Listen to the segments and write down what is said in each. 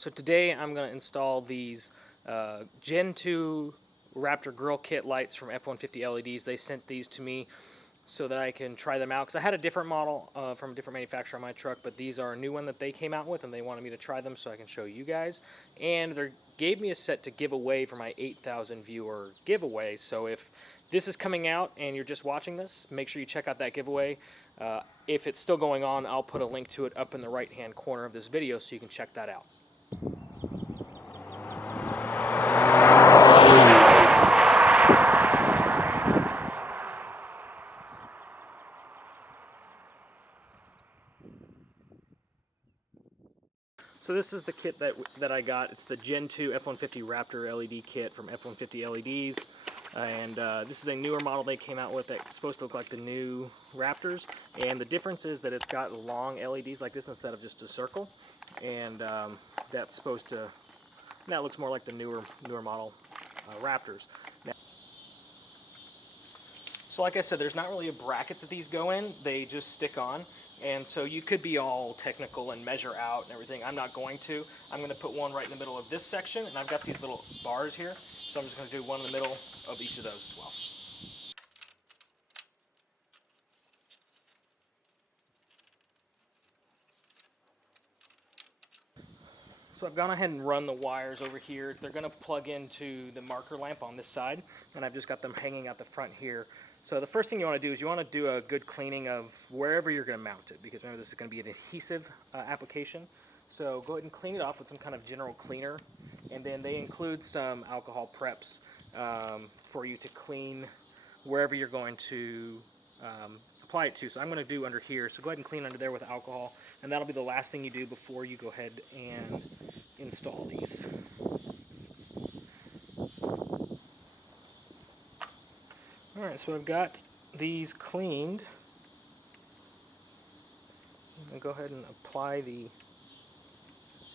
So today I'm going to install these Gen 2 Raptor Grille kit lights from F150 LEDs. They sent these to me so that I can try them out, because I had a different model from a different manufacturer on my truck, but these are a new one that they came out with, and they wanted me to try them so I can show you guys. And they gave me a set to give away for my 8,000 viewer giveaway. So if this is coming out and you're just watching this, make sure you check out that giveaway. If it's still going on, I'll put a link to it up in the right hand corner of this video so you can check that out. So this is the kit that I got. It's the Gen 2 F150 Raptor LED kit from F150 LEDs. And this is a newer model they came out with that's supposed to look like the new Raptors. And the difference is that it's got long LEDs like this instead of just a circle. And that's supposed to, that looks more like the newer model Raptors. Now, so like I said, there's not really a bracket that these go in. They just stick on. And so you could be all technical and measure out and everything. I'm not going to. I'm going to put one right in the middle of this section, and I've got these little bars here. So I'm just going to do one in the middle of each of those as well. So I've gone ahead and run the wires over here. They're going to plug into the marker lamp on this side, and I've just got them hanging out the front here. So the first thing you want to do is you want to do a good cleaning of wherever you're going to mount it, because remember, this is going to be an adhesive application. So go ahead and clean it off with some kind of general cleaner, and then they include some alcohol preps for you to clean wherever you're going to apply it to. So I'm going to do under here, so go ahead and clean under there with alcohol, and that'll be the last thing you do before you go ahead and install these. Alright, so I've got these cleaned. I'm going to go ahead and apply the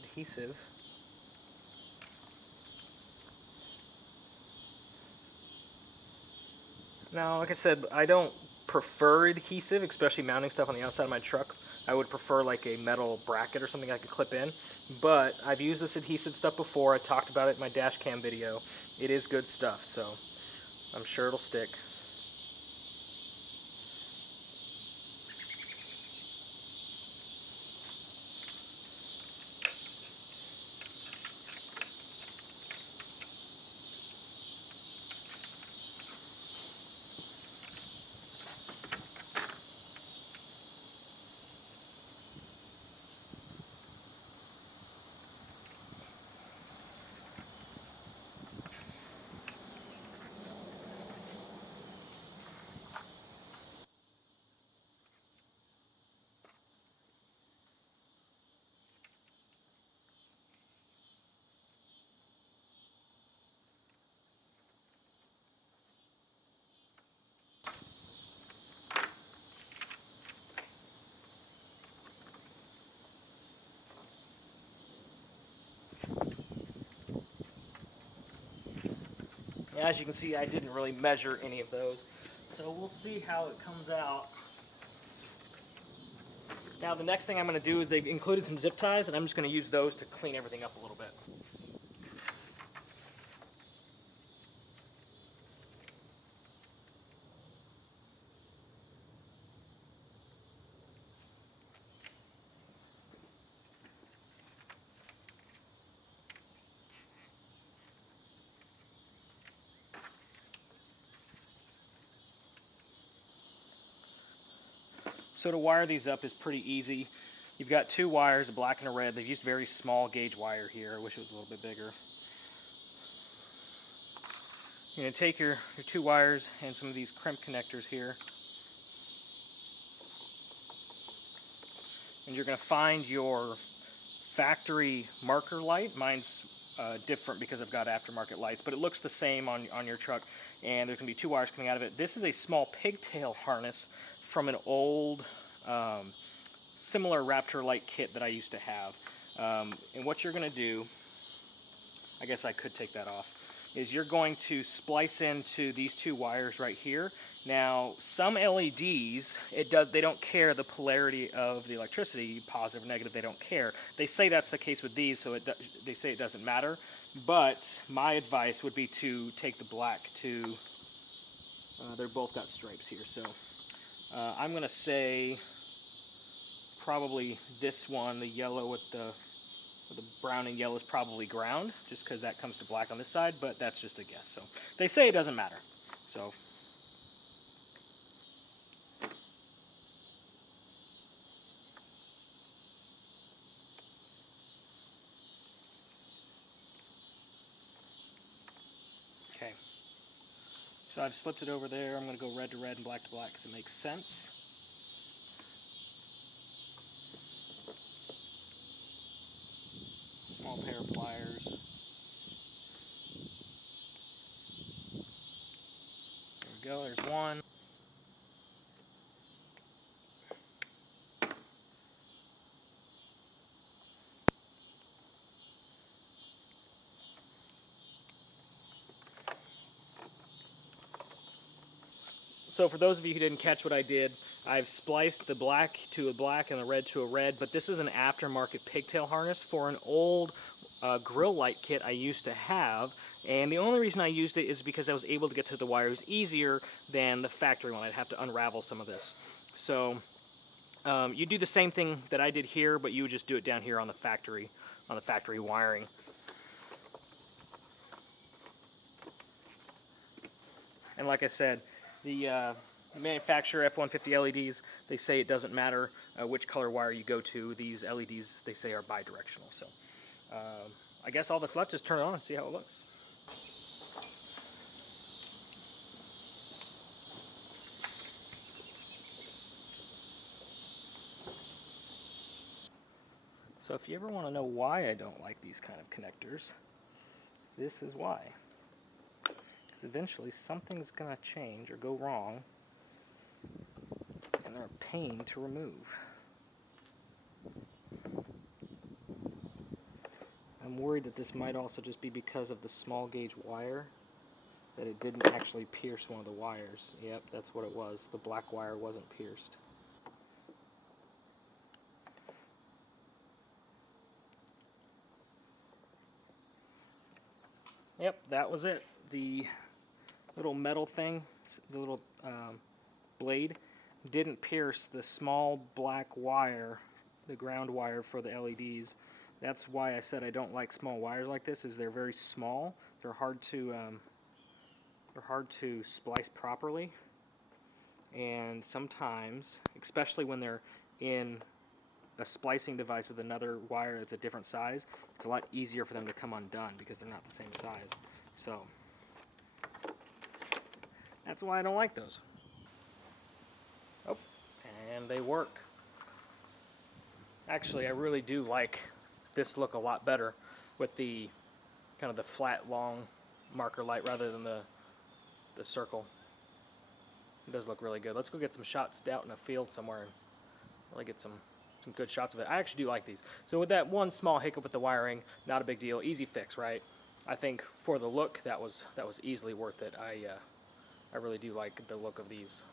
adhesive. Now, like I said, I don't prefer adhesive, especially mounting stuff on the outside of my truck. I would prefer like a metal bracket or something I could clip in. But I've used this adhesive stuff before. I talked about it in my dash cam video. It is good stuff, so I'm sure it'll stick. As you can see, I didn't really measure any of those, so we'll see how it comes out. Now the next thing I'm going to do is they've included some zip ties, and I'm just going to use those to clean everything up a little bit. So to wire these up is pretty easy. You've got two wires, a black and a red. They've used very small gauge wire here. I wish it was a little bit bigger. You're going to take your two wires and some of these crimp connectors here, and you're going to find your factory marker light. Mine's different because I've got aftermarket lights, but it looks the same on your truck, and there's going to be two wires coming out of it. This is a small pigtail harness from an old similar Raptor light kit that I used to have. And what you're going to do, I guess I could take that off, is you're going to splice into these two wires right here, Now, some LEDs, they don't care the polarity of the electricity, positive or negative, they don't care. They say that's the case with these, so they say it doesn't matter. But my advice would be to take the black to, they're both got stripes here, so I'm going to say probably this one, the yellow with the brown and yellow is probably ground, just because that comes to black on this side, but that's just a guess. So they say it doesn't matter. So okay. So I've slipped it over there. I'm going to go red to red and black to black because it makes sense. Small pair of pliers. There we go, there's one. So for those of you who didn't catch what I did, I've spliced the black to a black and the red to a red, but this is an aftermarket pigtail harness for an old grill light kit I used to have, and the only reason I used it is because I was able to get to the wires easier than the factory one. I'd have to unravel some of this. So you do the same thing that I did here, but you would just do it down here on the factory wiring. And like I said, the manufacturer F150 LEDs, they say it doesn't matter which color wire you go to. These LEDs, they say, are bi-directional. So I guess all that's left is turn it on and see how it looks. So if you ever want to know why I don't like these kind of connectors, this is why. Because eventually something's going to change or go wrong, and they're a pain to remove. I'm worried that this might also just be because of the small gauge wire, that it didn't actually pierce one of the wires. Yep, that's what it was. The black wire wasn't pierced. Yep, that was it. The little metal thing, the little blade, didn't pierce the small black wire, the ground wire for the LEDs. That's why I said I don't like small wires like this, is they're very small. They're hard to splice properly, and sometimes, especially when they're in a splicing device with another wire that's a different size, it's a lot easier for them to come undone because they're not the same size. So that's why I don't like those. Oh, and they work. Actually, I really do like this look a lot better with the kind of the flat, long marker light rather than the circle. It does look really good. Let's go get some shots out in a field somewhere and really get some good shots of it. I actually do like these. So with that one small hiccup with the wiring, not a big deal, easy fix, right? I think for the look, that was easily worth it. I really do like the look of these.